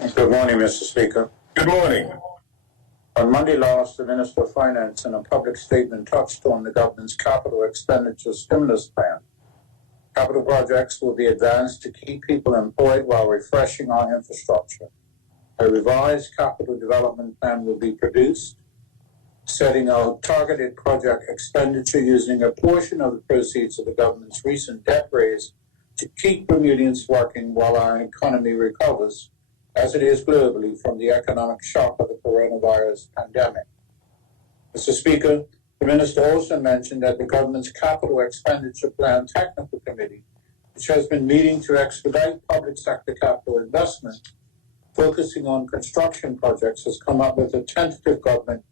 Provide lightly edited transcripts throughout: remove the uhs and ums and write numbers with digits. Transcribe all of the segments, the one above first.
Good morning, Mr. Speaker. Good morning. On Monday last, the Minister of Finance in a public statement touched on the government's capital expenditure stimulus plan. Capital projects will be advanced to keep people employed while refreshing our infrastructure. A revised capital development plan will be produced, setting out targeted project expenditure using a portion of the proceeds of the government's recent debt raise to keep Bermudians working while our economy recovers, as it is globally, from the economic shock of the coronavirus pandemic. Mr. Speaker, the Minister also mentioned that the government's Capital Expenditure Plan Technical Committee, which has been meeting to expedite public sector capital investment, focusing on construction projects, has come up with a tentative government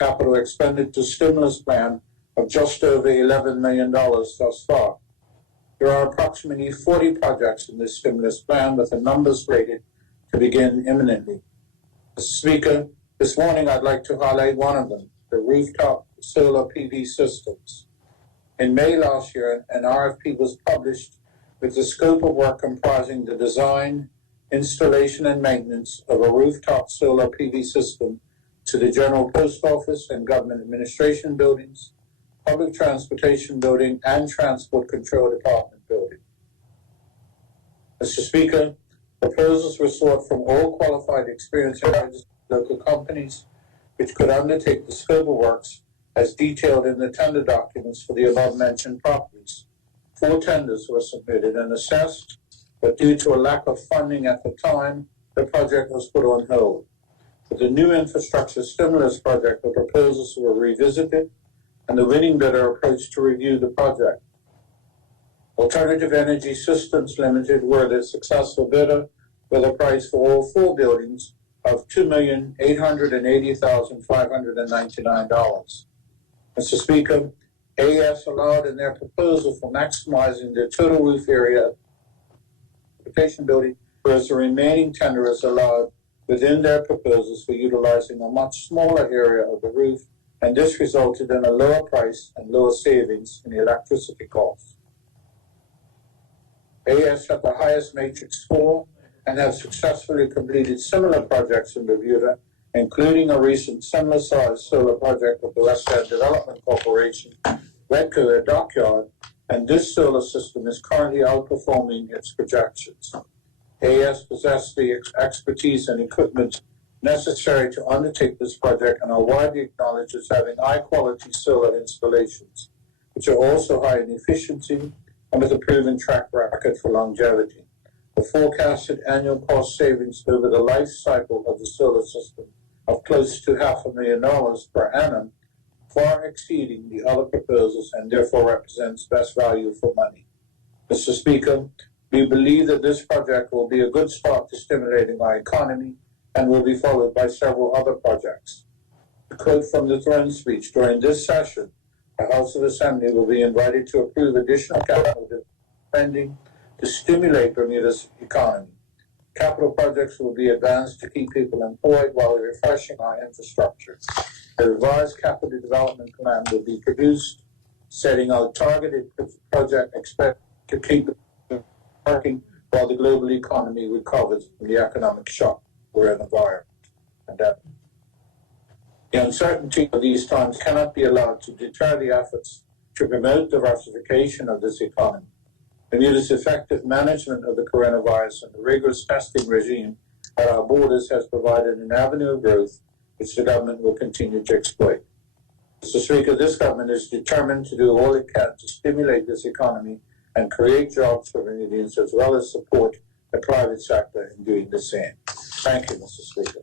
capital expenditure stimulus plan of just over $11 million thus far. There are approximately 40 projects in this stimulus plan, with the numbers slated to begin imminently. Mr. Speaker, this morning I'd like to highlight one of them, the rooftop solar PV systems. In May last year, an RFP was published with the scope of work comprising the design, installation, and maintenance of a rooftop solar PV system to the General Post Office and Government Administration buildings, Public Transportation Building, and Transport Control Department building. Mr. Speaker, proposals were sought from all qualified, experienced, and registered local companies which could undertake the scope of works as detailed in the tender documents for the above-mentioned properties. 4 tenders were submitted and assessed, but due to a lack of funding at the time, the project was put on hold. For the new infrastructure stimulus project, the proposals were revisited, and the winning bidder approached to review the project. Alternative Energy Systems Limited were the successful bidder, with a price for all 4 buildings of $2,880,599. Mr. Speaker, AES allowed in their proposal for maximizing the total roof area of the transportation building, whereas the remaining tenderers allowed within their proposals for utilizing a much smaller area of the roof, and this resulted in a lower price and lower savings in the electricity costs. AES had the highest matrix score and have successfully completed similar projects in Bermuda, including a recent similar-sized solar project with the West End Development Corporation, Redco at Dockyard, and this solar system is currently outperforming its projections. AES possessed the expertise and equipment necessary to undertake this project and are widely acknowledged as having high-quality solar installations, which are also high in efficiency and with a proven track record for longevity. The forecasted annual cost savings over the life cycle of the solar system of close to $500,000 per annum, far exceeding the other proposals, and therefore represents best value for money. Mr. Speaker, we believe that this project will be a good start to stimulating our economy and will be followed by several other projects. To quote from the throne speech, during this session, the House of Assembly will be invited to approve additional capital spending to stimulate Bermuda's economy. Capital projects will be advanced to keep people employed while refreshing our infrastructure. A revised capital development plan will be produced, setting out targeted project expected to keep working while the global economy recovers from the economic shock we're in environment. The uncertainty of these times cannot be allowed to deter the efforts to promote diversification of this economy. Bermuda's effective management of the coronavirus and the rigorous testing regime at our borders has provided an avenue of growth which the government will continue to exploit. Mr. Speaker, this government is determined to do all it can to stimulate this economy and create jobs for Bermudians, as well as support the private sector in doing the same. Thank you, Mr. Speaker.